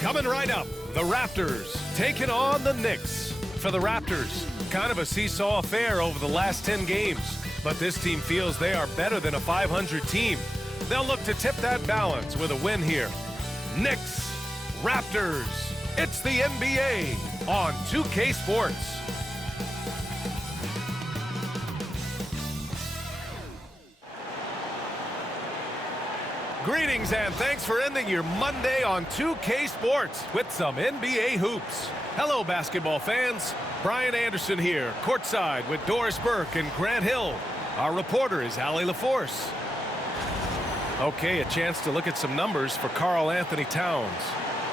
Coming right up, the Raptors taking on the Knicks. For the Raptors, kind of a seesaw affair over the last 10 games. But this team feels they are better than a 500 team. They'll look to tip that balance with a win here. Knicks, Raptors, it's the NBA on 2K Sports. Greetings and thanks for ending your Monday on 2K Sports with some NBA hoops. Hello, basketball fans. Brian Anderson here, courtside with Doris Burke and Grant Hill. Our reporter is Allie LaForce. Okay, a chance to look at some numbers for Karl Anthony Towns.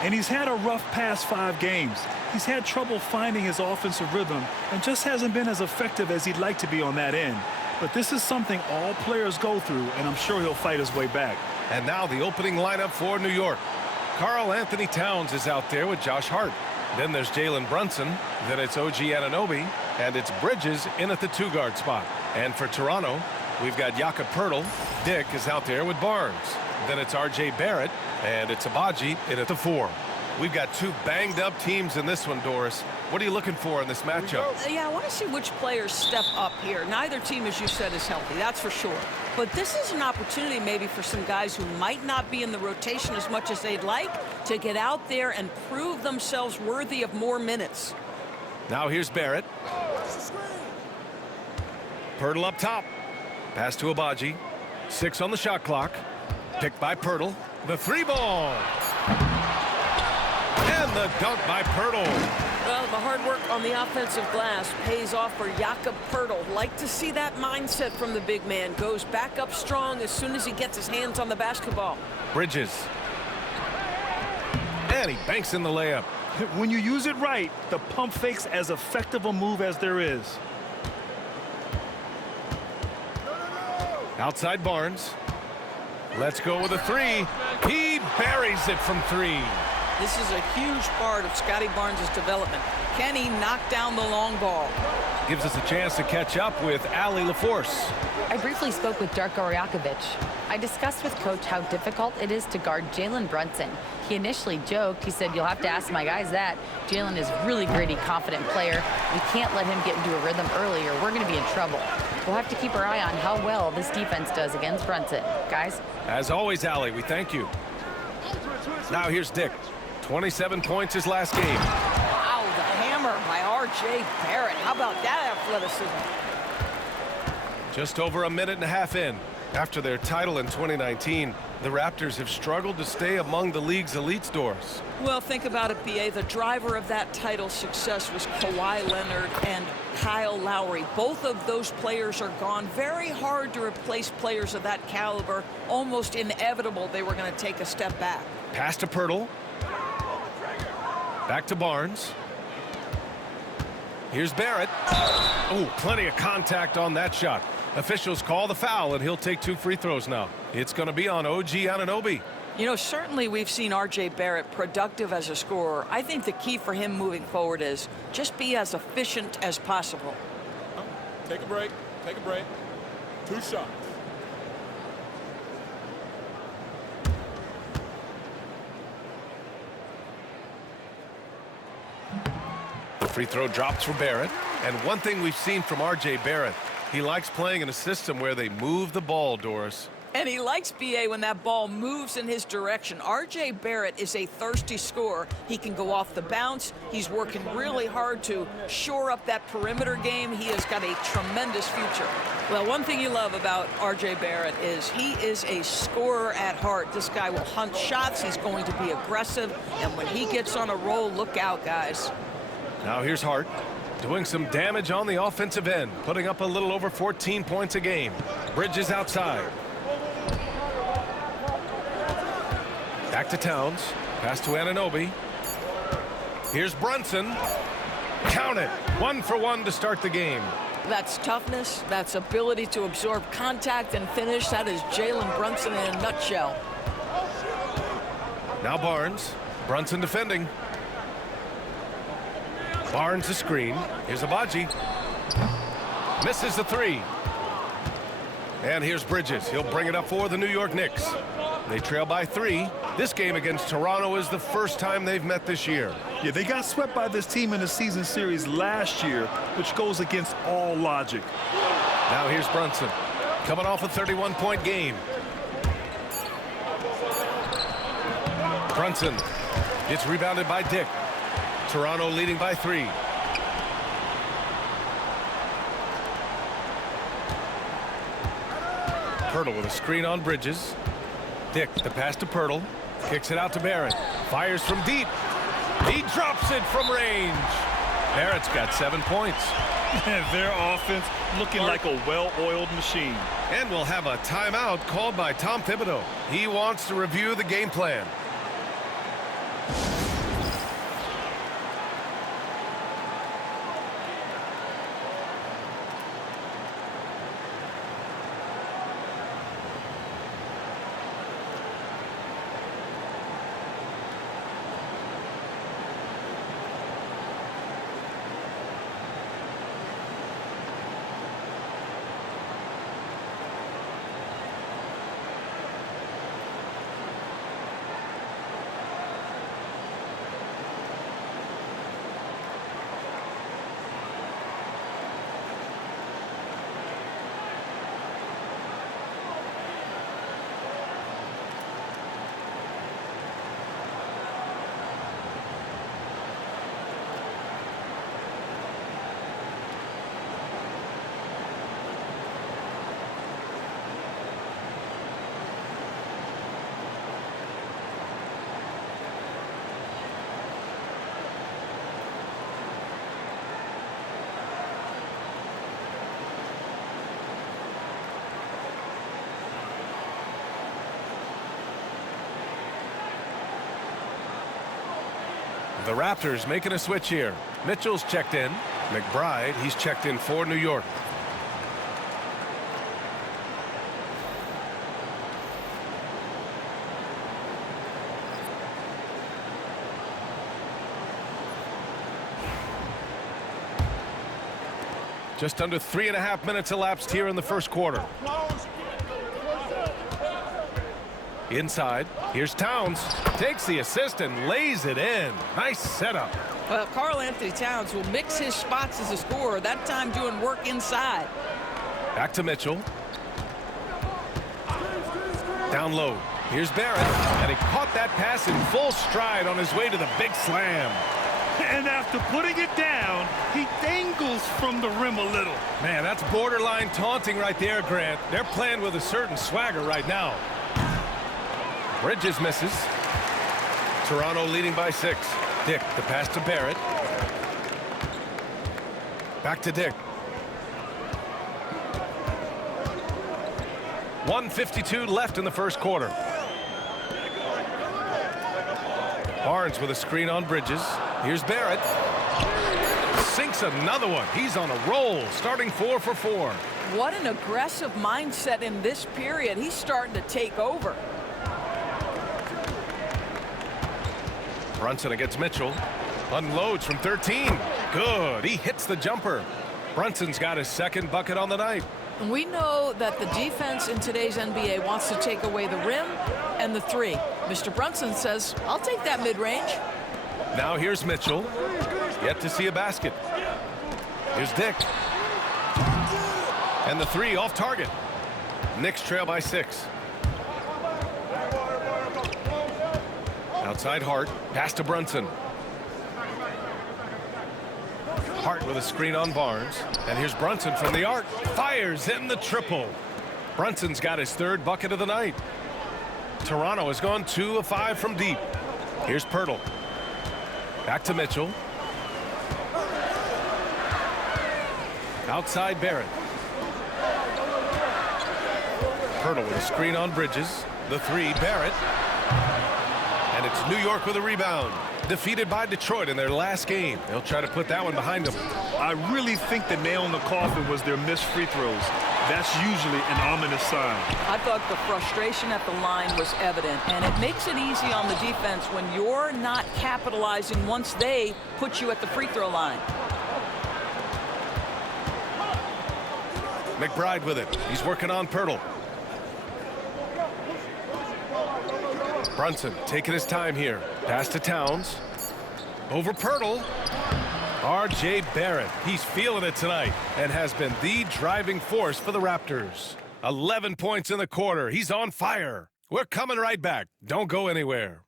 And he's had a rough past 5 games. He's had trouble finding his offensive rhythm and just hasn't been as effective as he'd like to be on that end. But this is something all players go through, and I'm sure he'll fight his way back. And now the opening lineup for New York. Karl Anthony Towns is out there with Josh Hart. Then there's Jalen Brunson. Then it's OG Anunoby. And it's Bridges in at the 2-guard spot. And for Toronto, we've got Jakob Poeltl. Dick is out there with Barnes. Then it's RJ Barrett. And it's Abaji in at the 4. We've got 2 banged-up teams in this one, Doris. What are you looking for in this matchup? Yeah, I want to see which players step up here. Neither team, as you said, is healthy, that's for sure. But this is an opportunity maybe for some guys who might not be in the rotation as much as they'd like to get out there and prove themselves worthy of more minutes. Now here's Barrett. Poeltl up top. Pass to Abaji. 6 on the shot clock. Picked by Poeltl. The 3 ball. And the dunk by Poeltl. Well, the hard work on the offensive glass pays off for Jakob Poeltl. Like to see that mindset from the big man. Goes back up strong as soon as he gets his hands on the basketball. Bridges. And he banks in the layup. When you use it right, the pump fake's as effective a move as there is. Outside Barnes. Let's go with a 3. He buries it from 3. This is a huge part of Scotty Barnes' development. Can he knock down the long ball? Gives us a chance to catch up with Allie LaForce. I briefly spoke with Darko Rajakovic. I discussed with Coach how difficult it is to guard Jalen Brunson. He initially joked. He said, "You'll have to ask my guys that. Jalen is a really gritty, confident player. We can't let him get into a rhythm early or we're going to be in trouble." We'll have to keep our eye on how well this defense does against Brunson. Guys? As always, Allie, we thank you. Now here's Dick. 27 points his last game. Wow, the hammer by RJ Barrett. How about that athleticism? Just over a minute and a half in. After their title in 2019, the Raptors have struggled to stay among the league's elite stores. Well, think about it, B.A. The driver of that title success was Kawhi Leonard and Kyle Lowry. Both of those players are gone. Very hard to replace players of that caliber. Almost inevitable they were going to take a step back. Pass to Poeltl. Back to Barnes. Here's Barrett. Oh, plenty of contact on that shot. Officials call the foul, and he'll take 2 free throws now. It's going to be on OG Anunoby. You know, certainly we've seen RJ Barrett productive as a scorer. I think the key for him moving forward is just be as efficient as possible. Take a break. Take a break. 2 shots. Free throw drops for Barrett. And one thing we've seen from RJ Barrett, he likes playing in a system where they move the ball, Doris. And he likes B.A. when that ball moves in his direction. RJ Barrett is a thirsty scorer. He can go off the bounce. He's working really hard to shore up that perimeter game. He has got a tremendous future. Well, one thing you love about RJ Barrett is he is a scorer at heart. This guy will hunt shots. He's going to be aggressive. And when he gets on a roll, look out, guys. Now here's Hart, doing some damage on the offensive end, putting up a little over 14 points a game. Bridges outside. Back to Towns. Pass to Anunoby. Here's Brunson. Count it. 1 for 1 to start the game. That's toughness. That's ability to absorb contact and finish. That is Jalen Brunson in a nutshell. Now Barnes. Brunson defending. Barnes the screen. Here's Abaji. Misses the 3. And here's Bridges. He'll bring it up for the New York Knicks. They trail by 3. This game against Toronto is the first time they've met this year. Yeah, they got swept by this team in the season series last year, which goes against all logic. Now here's Brunson, coming off a 31-point game. Brunson gets rebounded by Dick. Toronto leading by 3. Pirtle with a screen on Bridges. Dick, the pass to Pirtle. Kicks it out to Barrett. Fires from deep. He drops it from range. Barrett's got 7 points. Their offense looking like a well-oiled machine. And we'll have a timeout called by Tom Thibodeau. He wants to review the game plan. The Raptors making a switch here. Mitchell's checked in. McBride, he's checked in for New York. Just under 3.5 minutes elapsed here in the first quarter. Inside, here's Towns. Takes the assist and lays it in. Nice setup. Well, Karl Anthony Towns will mix his spots as a scorer, that time doing work inside. Back to Mitchell. Down low. Here's Barrett. And he caught that pass in full stride on his way to the big slam. And after putting it down, he dangles from the rim a little. Man, that's borderline taunting right there, Grant. They're playing with a certain swagger right now. Bridges misses. Toronto leading by 6. Dick, the pass to Barrett. Back to Dick. 1:52 left in the first quarter. Barnes with a screen on Bridges. Here's Barrett. Sinks another one. He's on a roll, starting 4 for 4. What an aggressive mindset in this period. He's starting to take over. Brunson against Mitchell. Unloads from 13. Good. He hits the jumper. Brunson's got his second bucket on the night. We know that the defense in today's NBA wants to take away the rim and the 3. Mr. Brunson says, I'll take that mid-range. Now here's Mitchell. Yet to see a basket. Here's Dick. And the 3 off target. Knicks trail by 6. Outside Hart. Pass to Brunson. Hart with a screen on Barnes. And here's Brunson from the arc. Fires in the triple. Brunson's got his 3rd bucket of the night. Toronto has gone 2 of 5 from deep. Here's Pirtle. Back to Mitchell. Outside Barrett. Pirtle with a screen on Bridges. The 3, Barrett. And it's New York with a rebound. Defeated by Detroit in their last game. They'll try to put that one behind them. I really think the nail in the coffin was their missed free throws. That's usually an ominous sign. I thought the frustration at the line was evident, and it makes it easy on the defense when you're not capitalizing once they put you at the free throw line. McBride with it. He's working on Pirtle. Brunson taking his time here. Pass to Towns. Over Pirtle. R.J. Barrett. He's feeling it tonight and has been the driving force for the Raptors. 11 points in the quarter. He's on fire. We're coming right back. Don't go anywhere.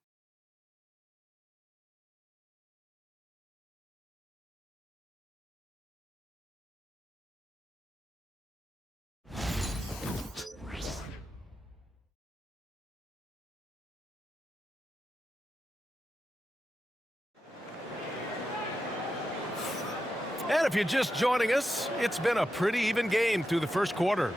And if you're just joining us, it's been a pretty even game through the first quarter.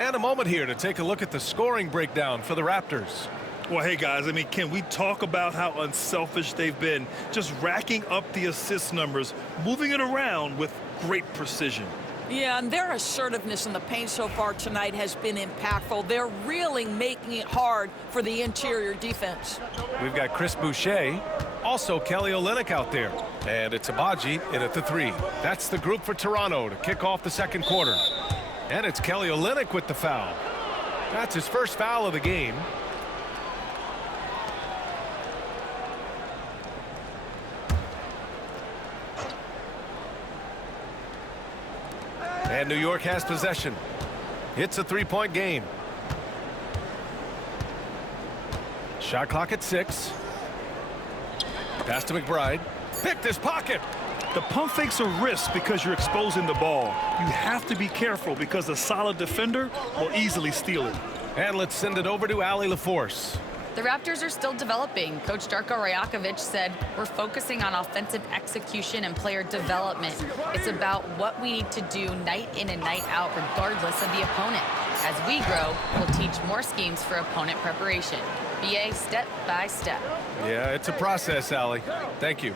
And a moment here to take a look at the scoring breakdown for the Raptors. Well, hey, guys, I mean, can we talk about how unselfish they've been? Just racking up the assist numbers, moving it around with great precision. Yeah, and their assertiveness in the paint so far tonight has been impactful. They're really making it hard for the interior defense. We've got Chris Boucher, also Kelly Olynyk out there. And it's Abaji in at the 3. That's the group for Toronto to kick off the second quarter. And it's Kelly Olynyk with the foul. That's his first foul of the game. And New York has possession. It's a 3-point game. Shot clock at 6. Pass to McBride. Picked his pocket. The pump fake's a risk because you're exposing the ball. You have to be careful because a solid defender will easily steal it. And let's send it over to Allie LaForce. The Raptors are still developing. Coach Darko Rajakovic said, we're focusing on offensive execution and player development. It's about what we need to do night in and night out, regardless of the opponent. As we grow, we'll teach more schemes for opponent preparation. BA step by step. Yeah, it's a process, Allie. Thank you.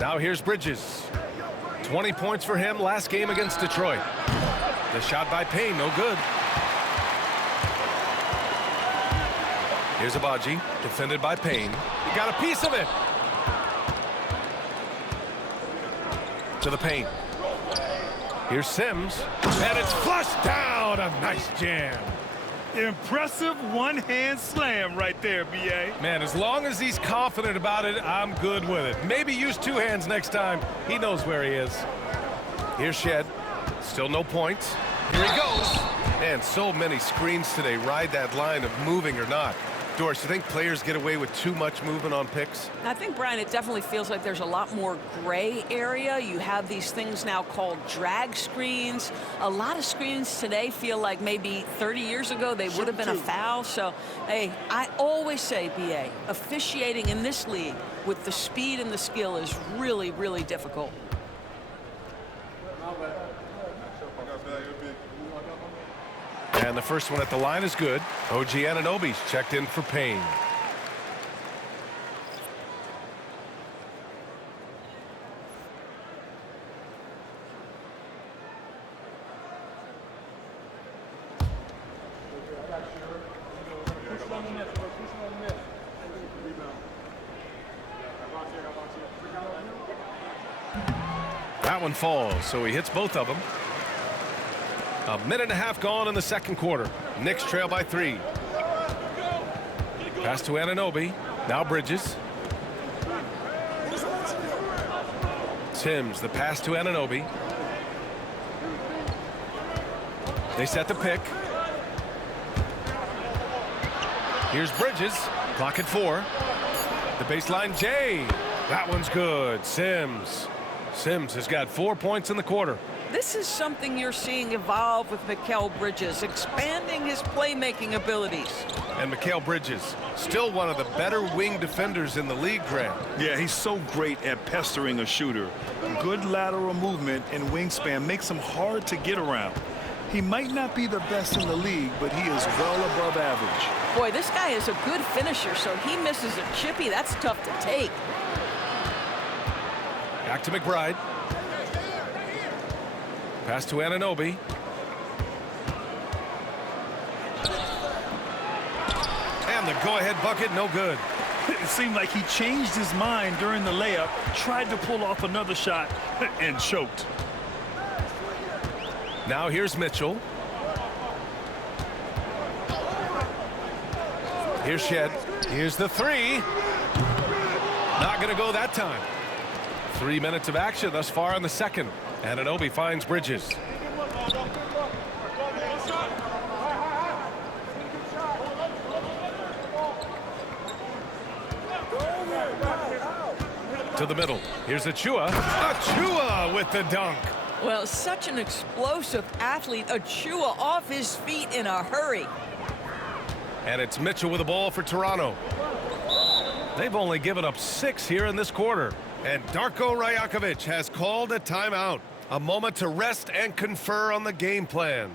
Now here's Bridges. 20 points for him last game against Detroit. The shot by Payne, no good. Here's Abaji, defended by Payne. He got a piece of it. To the paint. Here's Sims, and it's flushed down. A nice jam. Impressive one-hand slam right there, B.A. Man, as long as he's confident about it, I'm good with it. Maybe use 2 hands next time. He knows where he is. Here's Shed. Still no points. Here he goes. And so many screens today ride that line of moving or not. Doris, you think players get away with too much movement on picks? I think, Brian, it definitely feels like there's a lot more gray area. You have these things now called drag screens. A lot of screens today feel like maybe 30 years ago they would have been a foul. So, hey, I always say, B.A., officiating in this league with the speed and the skill is really, really difficult. And the first one at the line is good. OG Anunoby's checked in for Payne. That one falls, so he hits both of them. A minute and a half gone in the second quarter. Knicks trail by 3. Pass to Anunoby. Now Bridges. Sims, the pass to Anunoby. They set the pick. Here's Bridges. Clock at 4. The baseline J. That one's good. Sims. Sims has got 4 points in the quarter. This is something you're seeing evolve with Mikal Bridges, expanding his playmaking abilities. And Mikal Bridges, still one of the better wing defenders in the league, Grant. Yeah, he's so great at pestering a shooter. Good lateral movement and wingspan makes him hard to get around. He might not be the best in the league, but he is well above average. Boy, this guy is a good finisher, so he misses a chippy. That's tough to take. Back to McBride. Pass to Anunoby. And the go-ahead bucket, no good. It seemed like he changed his mind during the layup, tried to pull off another shot, and choked. Now here's Mitchell. Here's Shed. Here's the three. Not going to go that time. 3 minutes of action thus far in the second. Anunoby finds Bridges. To the middle. Here's Achua. Achua with the dunk. Well, such an explosive athlete. Achua off his feet in a hurry. And it's Mitchell with the ball for Toronto. They've only given up 6 here in this quarter. And Darko Rajakovic has called a timeout. A moment to rest and confer on the game plan.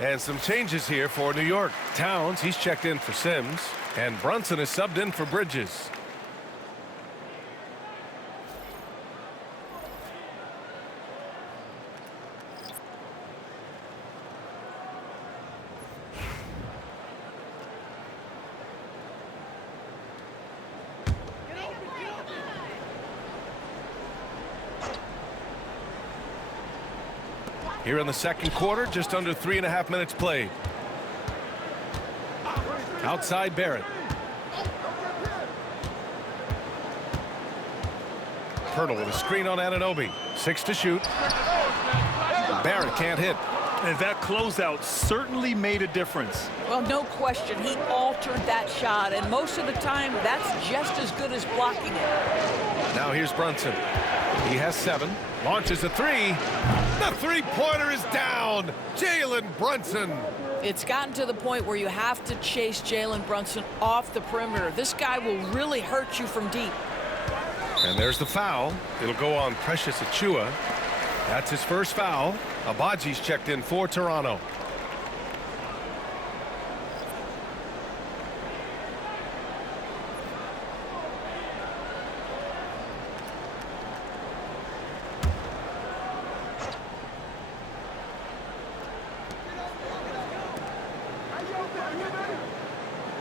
And some changes here for New York. Towns, he's checked in for Sims. And Brunson is subbed in for Bridges. Here in the second quarter, just under 3.5 minutes played. Outside Barrett. Pirtle with a screen on Anunoby. 6 to shoot. Barrett can't hit. And that closeout certainly made a difference. Well, no question. He altered that shot, and most of the time, that's just as good as blocking it. Now here's Brunson. He has 7. Launches a 3. The three-pointer is down. Jalen Brunson. It's gotten to the point where you have to chase Jalen Brunson off the perimeter. This guy will really hurt you from deep. And there's the foul. It'll go on Precious Achua. That's his first foul. Abaji's checked in for Toronto.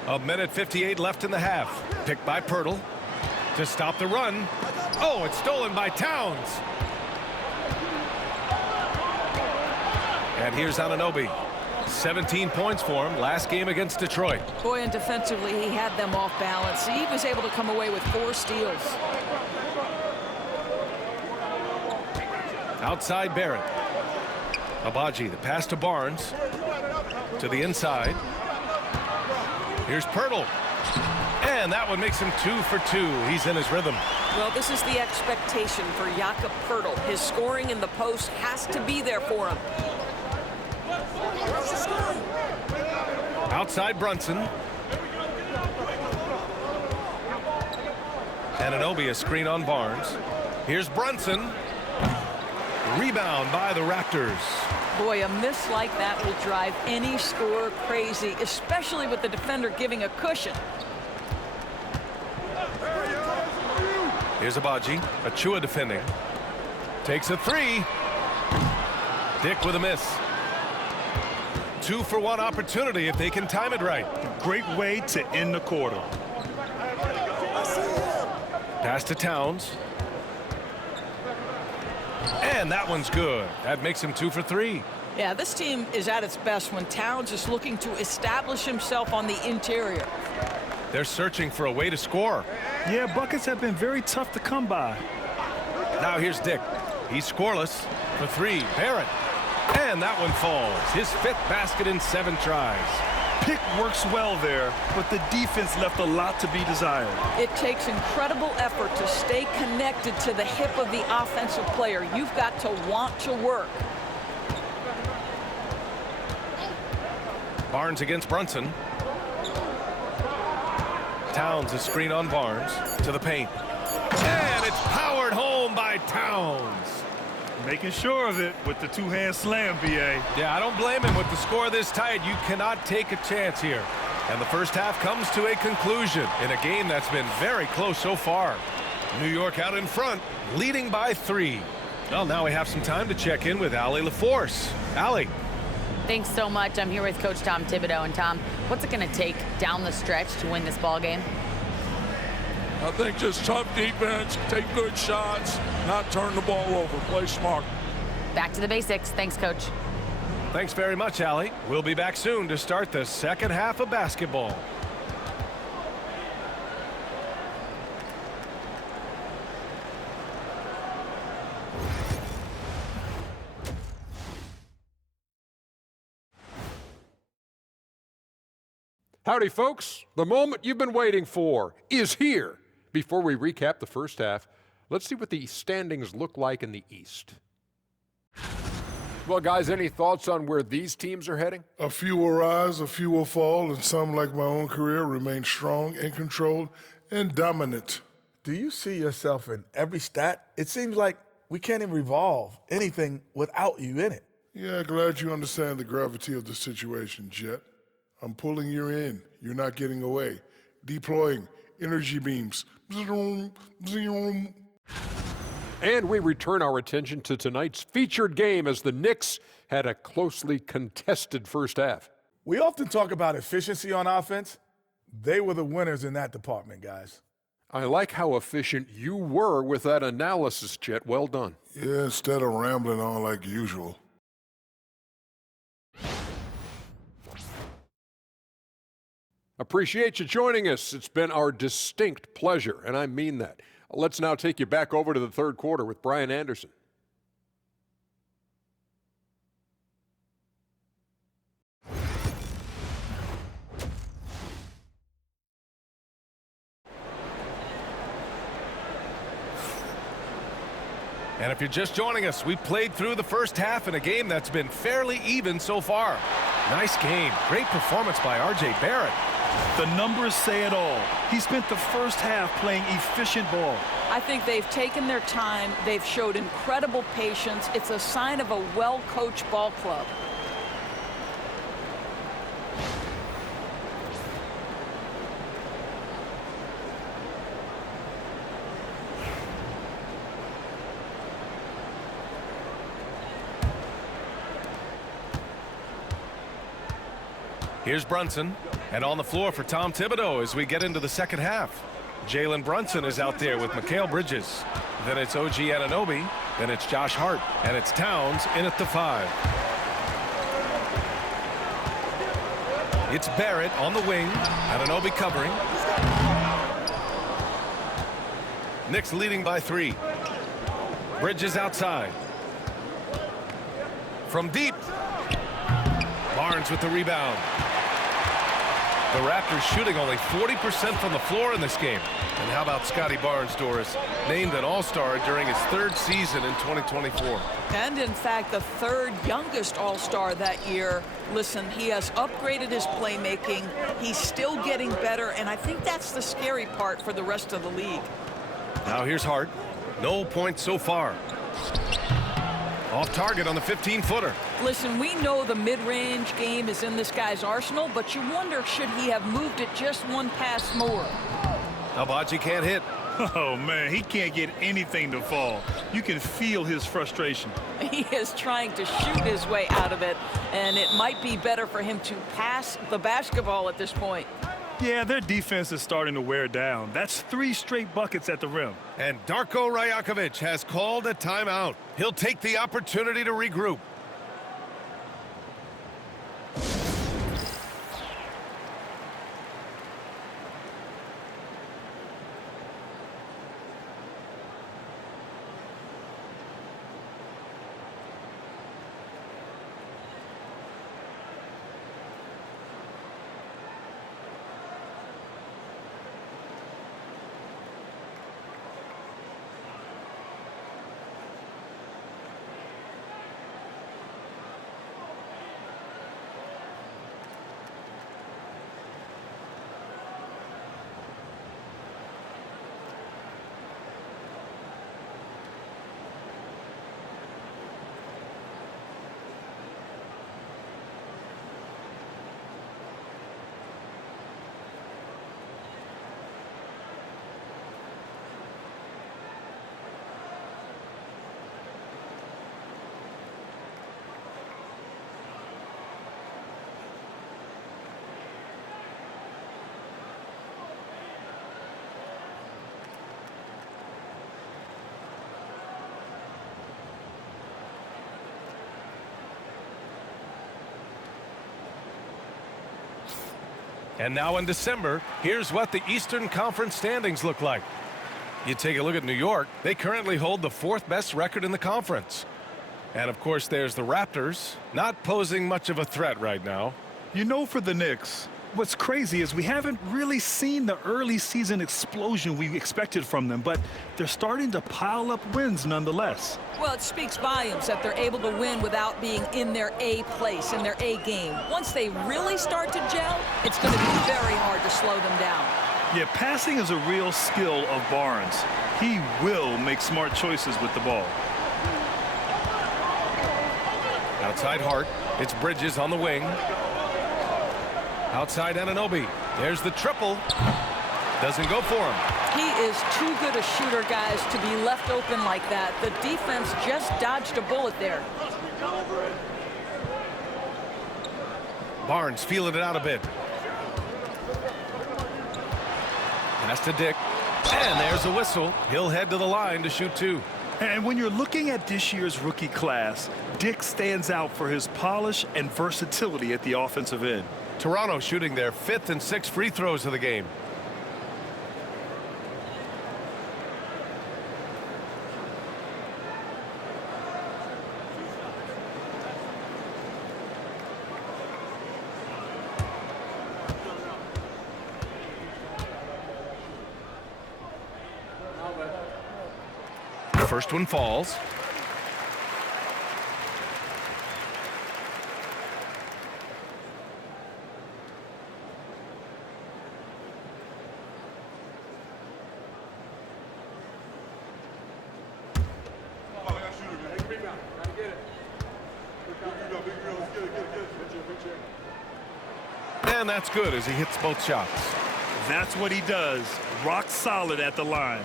A minute 58 left in the half. Picked by Pirtle to stop the run. Oh, it's stolen by Towns. And here's Anunoby. 17 points for him last game against Detroit. Boy, and defensively, he had them off balance. He was able to come away with 4 steals. Outside Barrett. Abaji, the pass to Barnes. To the inside. Here's Pirtle. And that one makes him 2 for 2. He's in his rhythm. Well, this is the expectation for Jakob Pirtle. His scoring in the post has to be there for him. Outside Brunson. Anunoby, a screen on Barnes. Here's Brunson. Rebound by the Raptors. Boy, a miss like that will drive any scorer crazy, especially with the defender giving a cushion. Here's Abaji. Achua defending. Takes a 3. Dick with a miss. 2-for-1 opportunity if they can time it right. Great way to end the quarter. Pass to Towns. And that one's good. That makes him 2 for 3. Yeah, this team is at its best when Towns is looking to establish himself on the interior. They're searching for a way to score. Yeah, buckets have been very tough to come by. Now here's Dick. He's scoreless for three. Barrett. And that one falls. His 5th basket in 7 tries. Pick works well there, but the defense left a lot to be desired. It takes incredible effort to stay connected to the hip of the offensive player. You've got to want to work. Barnes against Brunson. Towns, a screen on Barnes to the paint. And it's powered home by Towns. Making sure of it with the two-hand slam, B.A. Yeah, I don't blame him. With the score this tight, you cannot take a chance here. And the first half comes to a conclusion in a game that's been very close so far. New York out in front, leading by 3. Well, now we have some time to check in with Allie LaForce. Allie. Thanks so much. I'm here with Coach Tom Thibodeau. And Tom, what's it going to take down the stretch to win this ball game? I think just tough defense, take good shots, not turn the ball over, play smart. Back to the basics. Thanks, Coach. Thanks very much, Allie. We'll be back soon to start the second half of basketball. Howdy, folks. The moment you've been waiting for is here. Before we recap the first half, let's see what the standings look like in the East. Well, guys, any thoughts on where these teams are heading? A few will rise, a few will fall, and some, like my own career, remain strong, in control, and dominant. Do you see yourself in every stat? It seems like we can't even revolve anything without you in it. Yeah, glad you understand the gravity of the situation, Jet. I'm pulling you in. You're not getting away. Deploying energy beams. Zoom, zoom. And we return our attention to tonight's featured game as the Knicks had a closely contested first half. We often talk about efficiency on offense. They were the winners in that department, guys. I like how efficient you were with that analysis, Chet. Well done. Yeah, instead of rambling on like usual. Appreciate you joining us. It's been our distinct pleasure, and I mean that. Let's now take you back over to the third quarter with Brian Anderson. And if you're just joining us, we played through the first half in a game that's been fairly even so far. Nice game. Great performance by R.J. Barrett. The numbers say it all. He spent the first half playing efficient ball. I think they've taken their time. They've showed incredible patience. It's a sign of a well-coached ball club. Here's Brunson, and on the floor for Tom Thibodeau as we get into the second half. Jalen Brunson is out there with Mikal Bridges. Then it's OG Anunoby. Then it's Josh Hart. And it's Towns in at the 5. It's Barrett on the wing. Anunoby covering. Knicks leading by 3. Bridges outside. From deep. Barnes with the rebound. The Raptors shooting only 40% from the floor in this game. And how about Scotty Barnes, Doris, named an All-Star during his 3rd season in 2024. And in fact, the 3rd youngest All-Star that year. Listen, he has upgraded his playmaking. He's still getting better, and I think that's the scary part for the rest of the league. Now here's Hart. No points so far. Off target on the 15-footer. Listen, we know the mid-range game is in this guy's arsenal, but you wonder, should he have moved it just one pass more? Abaji can't hit. Oh, man, he can't get anything to fall. You can feel his frustration. He is trying to shoot his way out of it, and it might be better for him to pass the basketball at this point. Yeah, their defense is starting to wear down. That's 3 straight buckets at the rim. And Darko Rajakovic has called a timeout. He'll take the opportunity to regroup. And now in December, here's what the Eastern Conference standings look like. You take a look at New York. They currently hold the 4th best record in the conference. And of course, there's the Raptors, not posing much of a threat right now. You know, for the Knicks, what's crazy is we haven't really seen the early season explosion we expected from them, but they're starting to pile up wins nonetheless. Well, it speaks volumes that they're able to win without being in their A place, in their A game. Once they really start to gel, it's going to be very hard to slow them down. Yeah, passing is a real skill of Barnes. He will make smart choices with the ball. Outside Hart. It's Bridges on the wing. Outside Anunoby. There's the triple. Doesn't go for him. He is too good a shooter, guys, to be left open like that. The defense just dodged a bullet there. Barnes feeling it out a bit. Pass to Dick. And there's a whistle. He'll head to the line to shoot 2. And when you're looking at this year's rookie class, Dick stands out for his polish and versatility at the offensive end. Toronto shooting their 5th and 6th free throws of the game. First one falls. And that's good as he hits both shots. That's what he does. Rock solid at the line.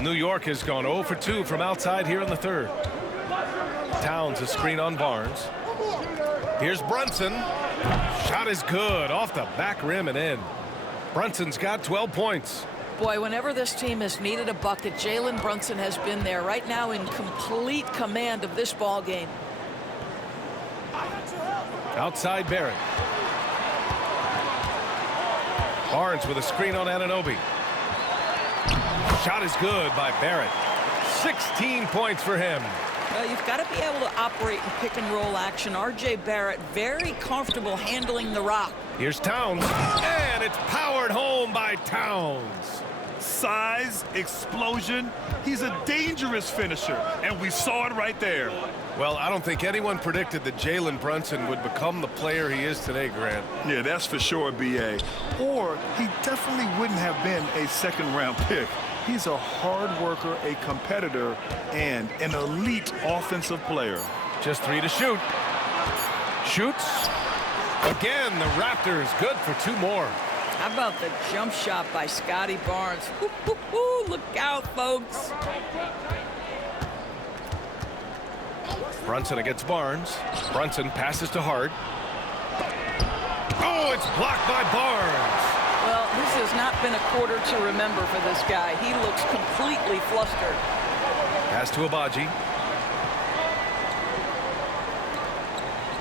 New York has gone 0 for 2 from outside here in the 3rd. Towns a screen on Barnes. Here's Brunson. Shot is good off the back rim and in. Brunson's got 12 points. Boy, whenever this team has needed a bucket, Jalen Brunson has been there right now in complete command of this ball game. Outside Barrett. Barnes with a screen on Anunoby. Shot is good by Barrett. 16 points for him. Well, you've got to be able to operate in pick and roll action. R.J. Barrett very comfortable handling the rock. Here's Towns, and it's powered home by Towns. Size, explosion. He's a dangerous finisher, and we saw it right there. Well, I don't think anyone predicted that Jalen Brunson would become the player he is today, Grant. Yeah, that's for sure, B.A. Or he definitely wouldn't have been a second-round pick. He's a hard worker, a competitor, and an elite offensive player. Just 3 to shoot. Shoots. Again, the Raptors good for 2 more. How about the jump shot by Scotty Barnes? Look out, folks. Brunson against Barnes. Brunson passes to Hart. Oh, it's blocked by Barnes. Well, this has not been a quarter to remember for this guy. He looks completely flustered. Pass to Abaji.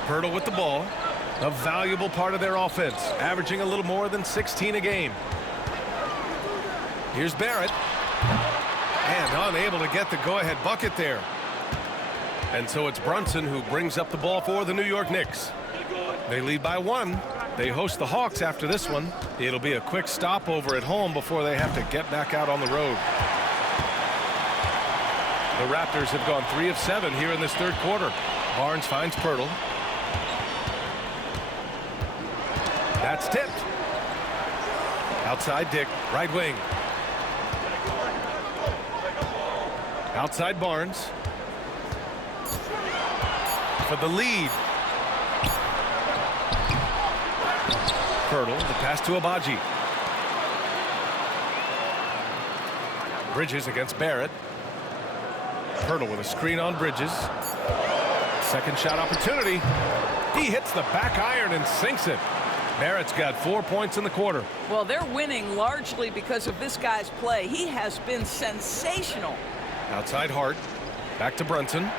Pirtle with the ball. A valuable part of their offense, averaging a little more than 16 a game. Here's Barrett. And unable to get the go-ahead bucket there. And so it's Brunson who brings up the ball for the New York Knicks. They lead by 1. They host the Hawks after this one. It'll be a quick stopover at home before they have to get back out on the road. The Raptors have gone 3 of 7 here in this 3rd quarter. Barnes finds Pirtle. That's tipped. Outside Dick, right wing. Outside Barnes. For the lead. Pirtle, the pass to Abaji. Bridges against Barrett. Pirtle with a screen on Bridges. Second shot opportunity. He hits the back iron and sinks it. Barrett's got 4 points in the quarter. Well, they're winning largely because of this guy's play. He has been sensational. Outside Hart. Back to Brunson.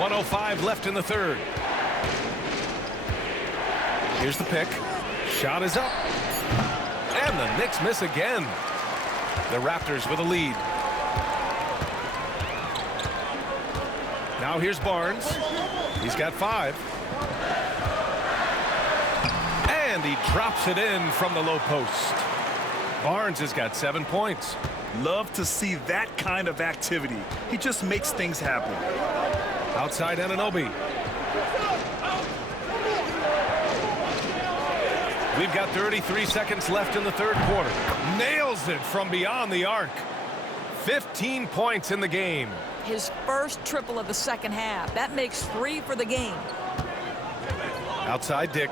1:05 left in the third. Here's the pick. Shot is up. And the Knicks miss again. The Raptors with a lead. Now here's Barnes. He's got 5. And he drops it in from the low post. Barnes has got 7 points. Love to see that kind of activity. He just makes things happen. Outside Anunoby. We've got 33 seconds left in the third quarter. Nails it from beyond the arc. 15 points in the game. His first triple of the second half. That makes 3 for the game. Outside Dick.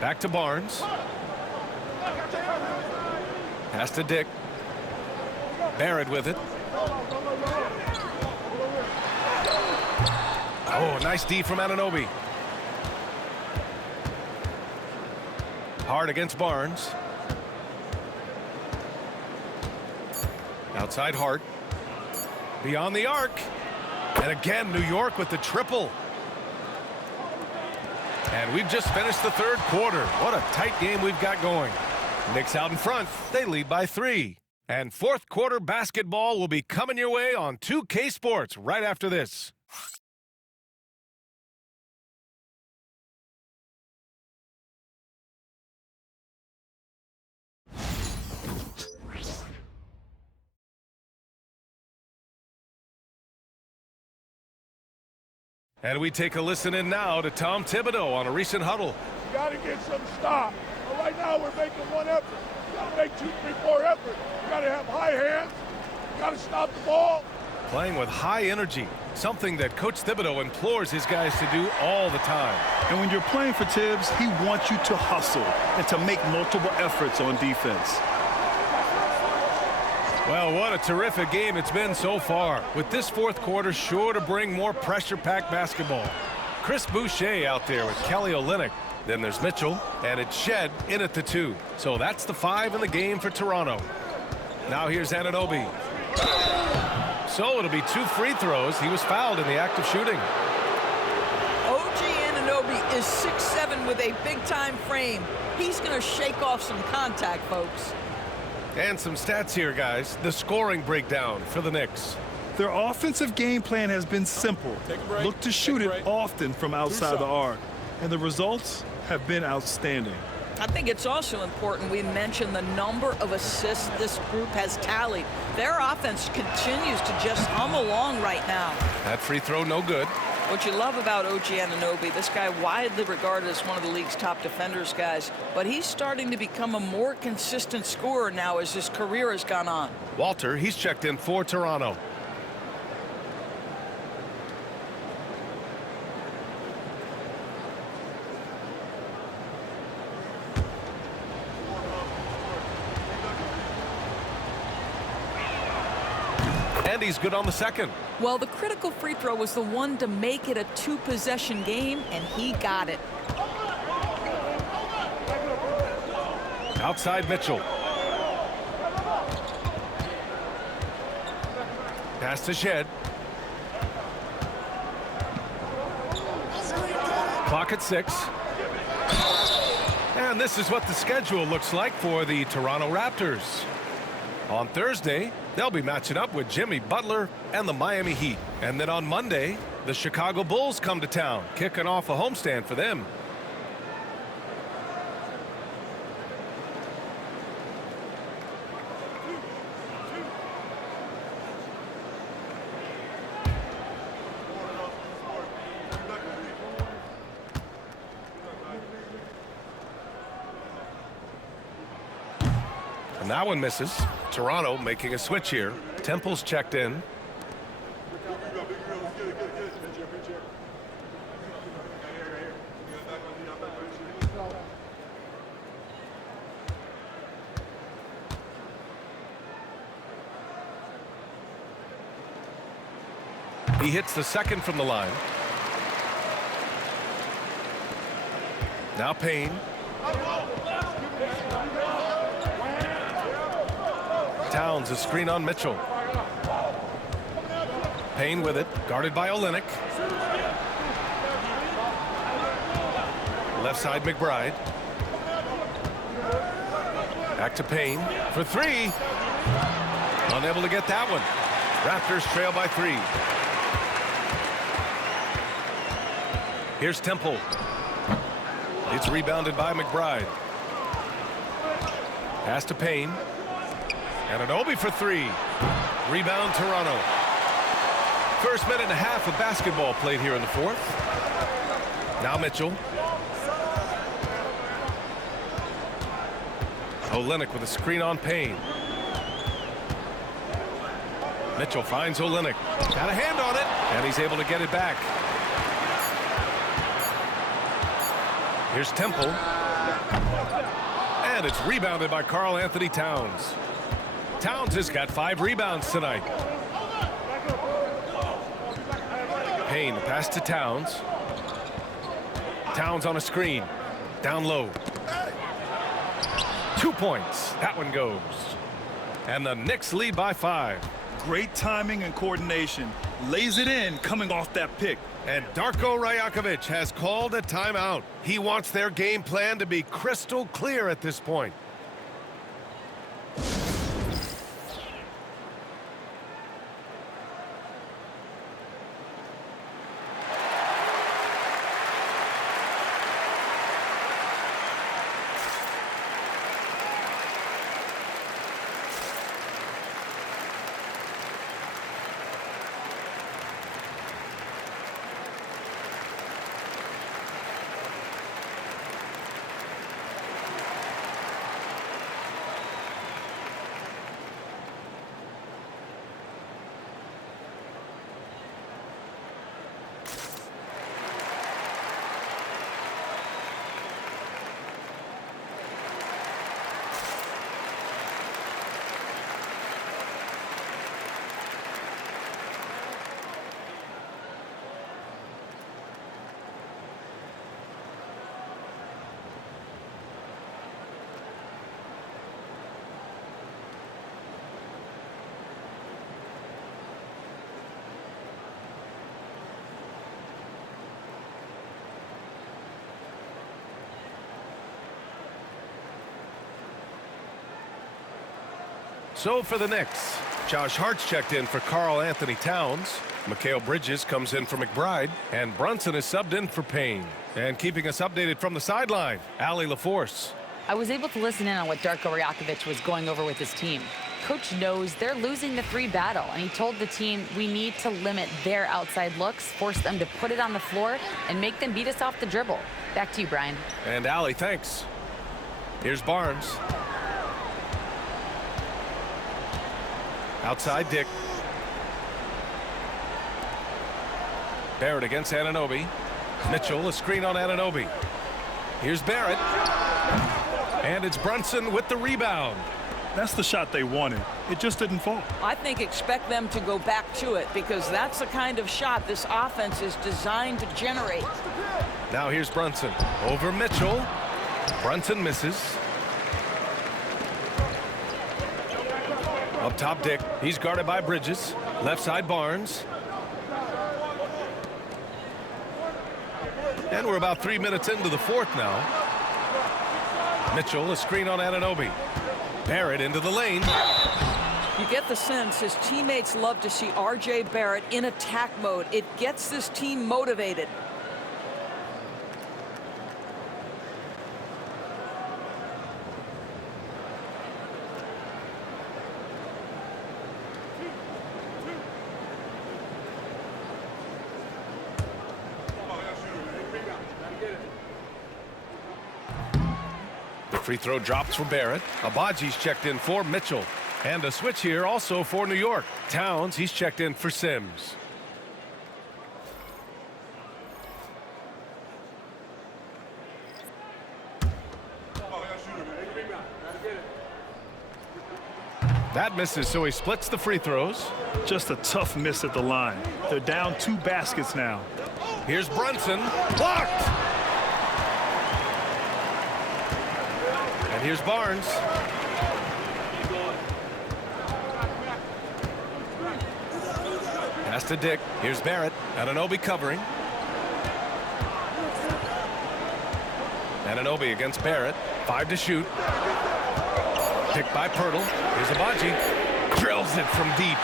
Back to Barnes. Pass to Dick. Barrett with it. Oh, nice D from Anunoby. Hard against Barnes. Outside Hart. Beyond the arc. And again, New York with the triple. And we've just finished the third quarter. What a tight game we've got going. Knicks out in front. They lead by 3. And fourth quarter basketball will be coming your way on 2K Sports right after this. And we take a listen in now to Tom Thibodeau on a recent huddle. You got to get some stop. But right now we're making one effort. You got to make 2, 3, 4 efforts. You got to have high hands. You got to stop the ball. Playing with high energy, something that Coach Thibodeau implores his guys to do all the time. And when you're playing for Tibbs, he wants you to hustle and to make multiple efforts on defense. Well, what a terrific game it's been so far, with this fourth quarter sure to bring more pressure-packed basketball. Chris Boucher out there with Kelly Olynyk. Then there's Mitchell, and it's Shed in at the 2. So that's the 5 in the game for Toronto. Now here's Anunoby. So it'll be 2 free throws. He was fouled in the act of shooting. OG Anunoby is 6'7" with a big-time frame. He's going to shake off some contact, folks. And some stats here, guys. The scoring breakdown for the Knicks. Their offensive game plan has been simple. Look to shoot it often from outside the arc. And the results have been outstanding. I think it's also important we mention the number of assists this group has tallied. Their offense continues to just hum along right now. That free throw no good. What you love about OG Anunoby, this guy widely regarded as one of the league's top defenders, guys, but he's starting to become a more consistent scorer now as his career has gone on. Walter, he's checked in for Toronto. And he's good on the second. Well, the critical free throw was the one to make it a 2-possession game, and he got it. Outside Mitchell. Pass to Shed. Clock at 6. And this is what the schedule looks like for the Toronto Raptors. On Thursday, they'll be matching up with Jimmy Butler and the Miami Heat. And then on Monday, the Chicago Bulls come to town, kicking off a homestand for them. And that one misses. Toronto making a switch here. Temple's checked in. He hits the second from the line. Now Payne. Towns, a screen on Mitchell. Payne with it, guarded by Olynyk. Left side, McBride. Back to Payne for three. Unable to get that one. Raptors trail by 3. Here's Temple. It's rebounded by McBride. Pass to Payne. Anunoby for 3. Rebound Toronto. First minute and a half of basketball played here in the fourth. Now Mitchell. Olynyk with a screen on Payne. Mitchell finds Olynyk. Got a hand on it, and he's able to get it back. Here's Temple. And it's rebounded by Karl Anthony Towns. Towns has got 5 rebounds tonight. Payne pass to Towns. Towns on a screen. Down low. 2 points. That one goes. And the Knicks lead by 5. Great timing and coordination. Lays it in coming off that pick. And Darko Rajakovic has called a timeout. He wants their game plan to be crystal clear at this point. So for the Knicks, Josh Hart's checked in for Karl Anthony Towns. Mikal Bridges comes in for McBride. And Brunson is subbed in for Payne. And keeping us updated from the sideline, Allie LaForce. I was able to listen in on what Darko Rajakovic was going over with his team. Coach knows they're losing the 3 battle, and he told the team we need to limit their outside looks, force them to put it on the floor, and make them beat us off the dribble. Back to you, Brian. And Allie, thanks. Here's Barnes. Outside Dick. Barrett against Anunoby. Mitchell, a screen on Anunoby. Here's Barrett. And it's Brunson with the rebound. That's the shot they wanted. It just didn't fall. I think expect them to go back to it because that's the kind of shot this offense is designed to generate. Now here's Brunson. Over Mitchell. Brunson misses. Up top, Dick. He's guarded by Bridges. Left side, Barnes. And we're about 3 minutes into the fourth now. Mitchell, a screen on Anunoby. Barrett into the lane. You get the sense his teammates love to see R.J. Barrett in attack mode. It gets this team motivated. Free throw drops for Barrett. Abaji's checked in for Mitchell. And a switch here also for New York. Towns, he's checked in for Sims. That misses, so he splits the free throws. Just a tough miss at the line. They're down 2 baskets now. Here's Brunson. Blocked! And here's Barnes. Pass to Dick. Here's Barrett. Anunoby covering. Anunoby against Barrett. 5 to shoot. Picked by Pirtle. Here's Abaji. Drills it from deep.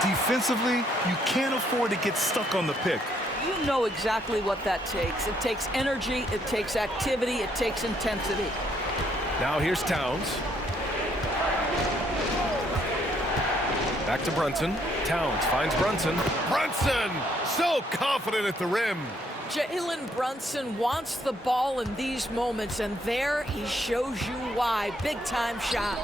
Defensively, you can't afford to get stuck on the pick. You know exactly what that takes. It takes energy, it takes activity, it takes intensity. Now here's Towns. Back to Brunson. Towns finds Brunson. Brunson! So confident at the rim. Jalen Brunson wants the ball in these moments, and there he shows you why. Big-time shot.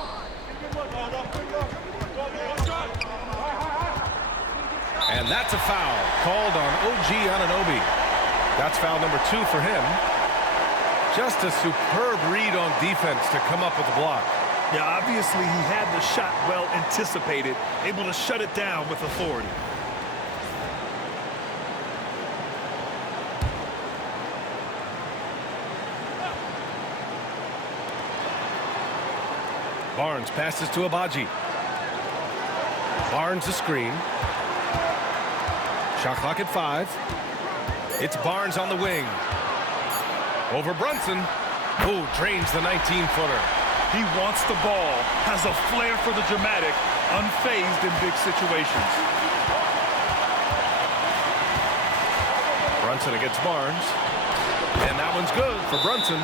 And that's a foul called on OG Anunoby. That's foul number 2 for him. Just a superb read on defense to come up with the block. Yeah, obviously he had the shot well anticipated, able to shut it down with authority. Barnes passes to Abaji. Barnes a screen. Shot clock at 5. It's Barnes on the wing. Over Brunson. Oh, drains the 19-footer. He wants the ball, has a flair for the dramatic, unfazed in big situations. Brunson against Barnes. And that one's good for Brunson.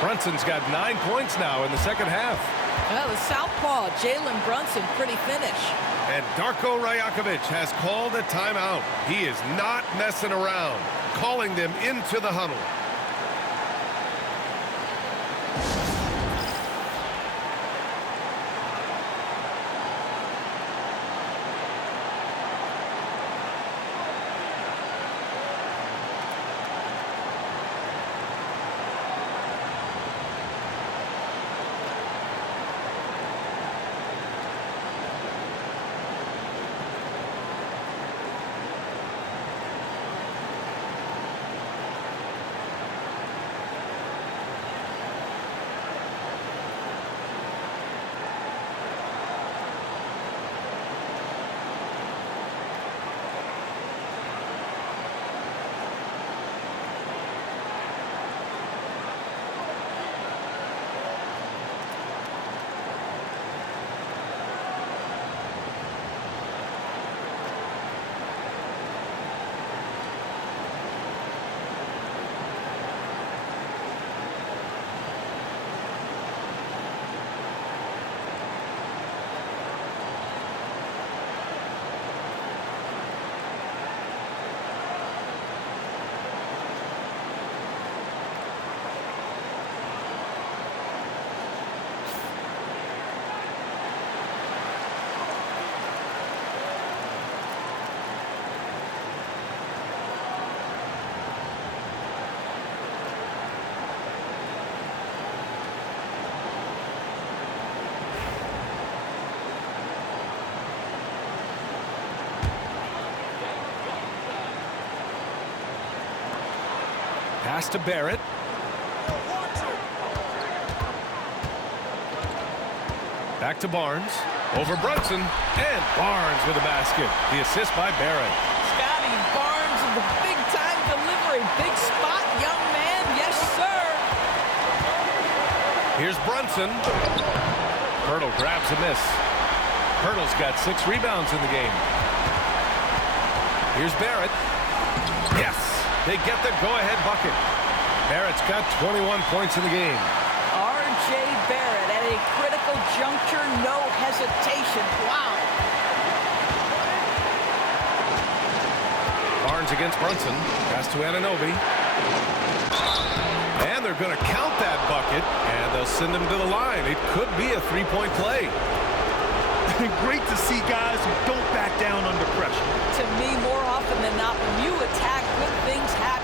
Brunson's got 9 points now in the second half. Well, the southpaw, Jalen Brunson, pretty finish. And Darko Rajakovic has called a timeout. He is not messing around, calling them into the huddle. Pass to Barrett. Back to Barnes. Over Brunson. And Barnes with a basket. The assist by Barrett. Scotty Barnes with the big-time delivery. Big spot, young man. Yes, sir. Here's Brunson. Pirtle grabs a miss. Pirtle's got 6 rebounds in the game. Here's Barrett. Yes. They get the go-ahead bucket. Barrett's got 21 points in the game. R.J. Barrett at a critical juncture, no hesitation. Wow. Barnes against Brunson. Pass to Anunoby. And they're going to count that bucket, and they'll send him to the line. It could be a 3-point play. Great to see guys who don't back down under pressure. To me, more often than not, when you attack, good things happen.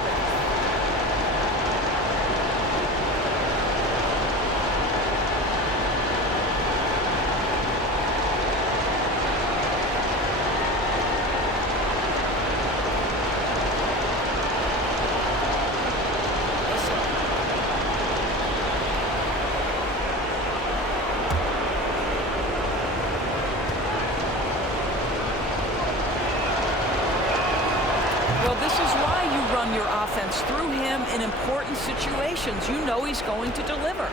run your offense through him in important situations. You know he's going to deliver.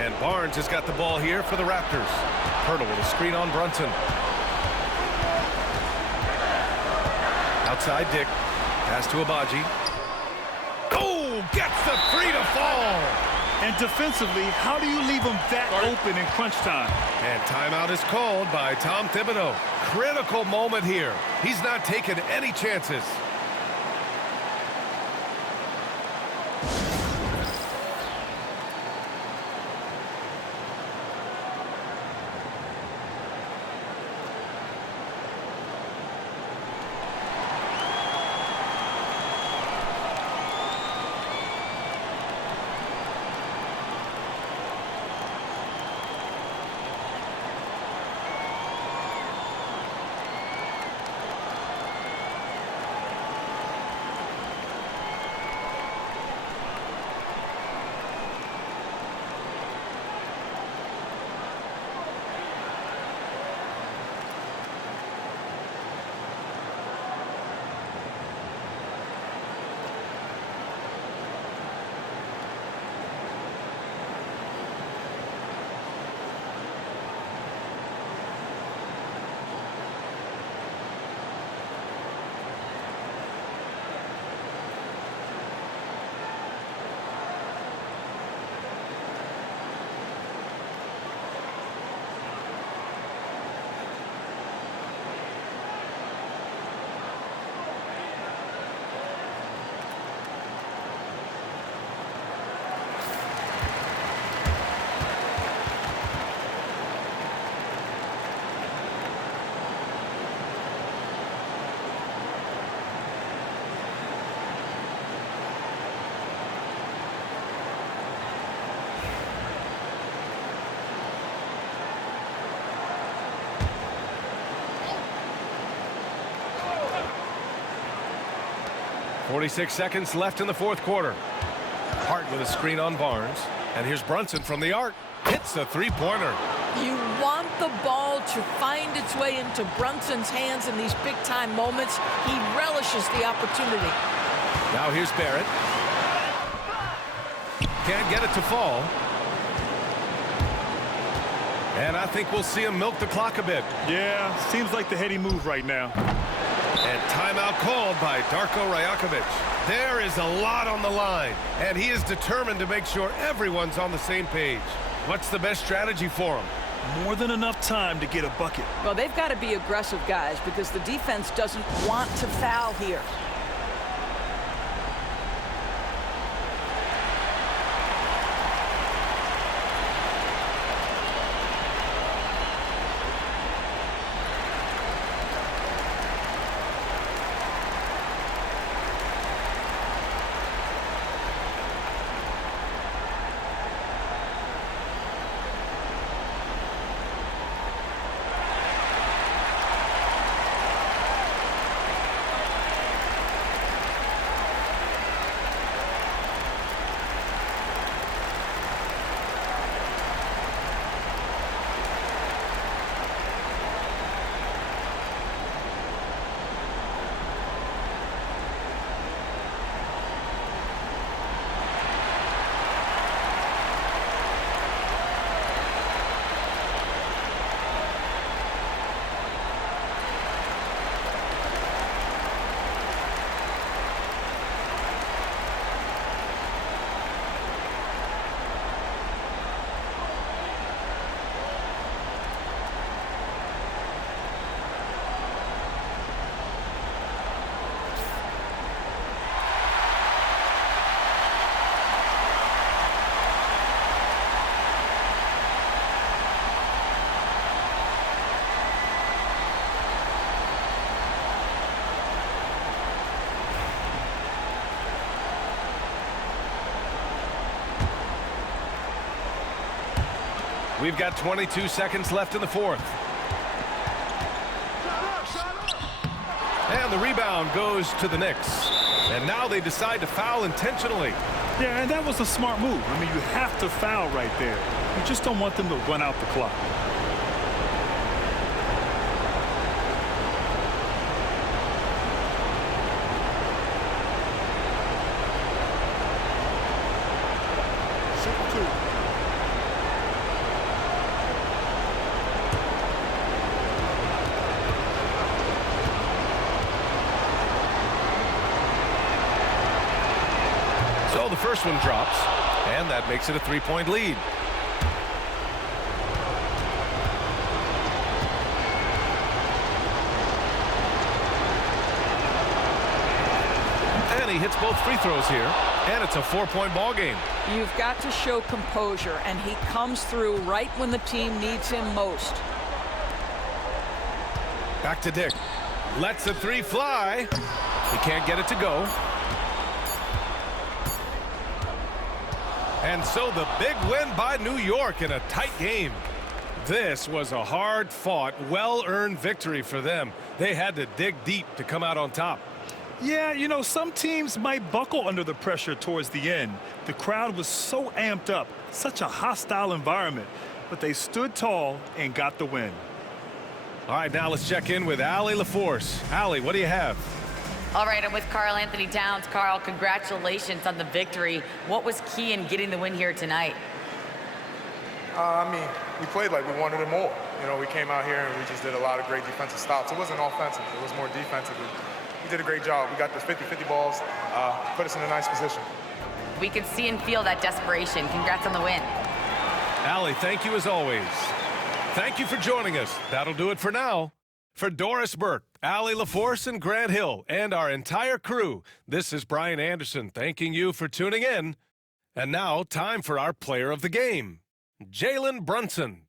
And Barnes has got the ball here for the Raptors. Hurdle with a screen on Brunson. Outside Dick. Pass to Abaji. Oh, gets the three to fall. And defensively, how do you leave him that open in crunch time? And timeout is called by Tom Thibodeau. Critical moment here. He's not taking any chances. .46 seconds left in the fourth quarter. Hart with a screen on Barnes. And here's Brunson from the arc. Hits the three-pointer. You want the ball to find its way into Brunson's hands in these big-time moments. He relishes the opportunity. Now here's Barrett. Can't get it to fall. And I think we'll see him milk the clock a bit. Yeah, seems like the heady move right now. And timeout called by Darko Rajakovic. There is a lot on the line, and he is determined to make sure everyone's on the same page. What's the best strategy for him? More than enough time to get a bucket. Well, they've got to be aggressive, guys, because the defense doesn't want to foul here. We've got 22 seconds left in the fourth. And the rebound goes to the Knicks. And now they decide to foul intentionally. Yeah, and that was a smart move. I mean, you have to foul right there. You just don't want them to run out the clock. 6-2. So the first one drops, and that makes it a 3-point lead. And he hits both free throws here, and it's a 4-point ball game. You've got to show composure, and he comes through right when the team needs him most. Back to Dick. Lets the three fly. He can't get it to go. And so the big win by New York in a tight game. This was a hard-fought, well-earned victory for them. They had to dig deep to come out on top. Yeah, you know, some teams might buckle under the pressure towards the end. The crowd was so amped up, such a hostile environment, but they stood tall and got the win. All right, now let's check in with Allie LaForce. Allie, what do you have? All right, I'm with Karl Anthony Towns. Karl, congratulations on the victory. What was key in getting the win here tonight? I mean, we played like we wanted it more. You know, we came out here and we just did a lot of great defensive stops. It wasn't offensive. It was more defensive. We did a great job. We got the 50-50 balls, put us in a nice position. We could see and feel that desperation. Congrats on the win. Allie, thank you as always. Thank you for joining us. That'll do it for now. For Doris Burke, Allie LaForce, and Grant Hill, and our entire crew, this is Brian Anderson thanking you for tuning in. And now, time for our player of the game, Jalen Brunson.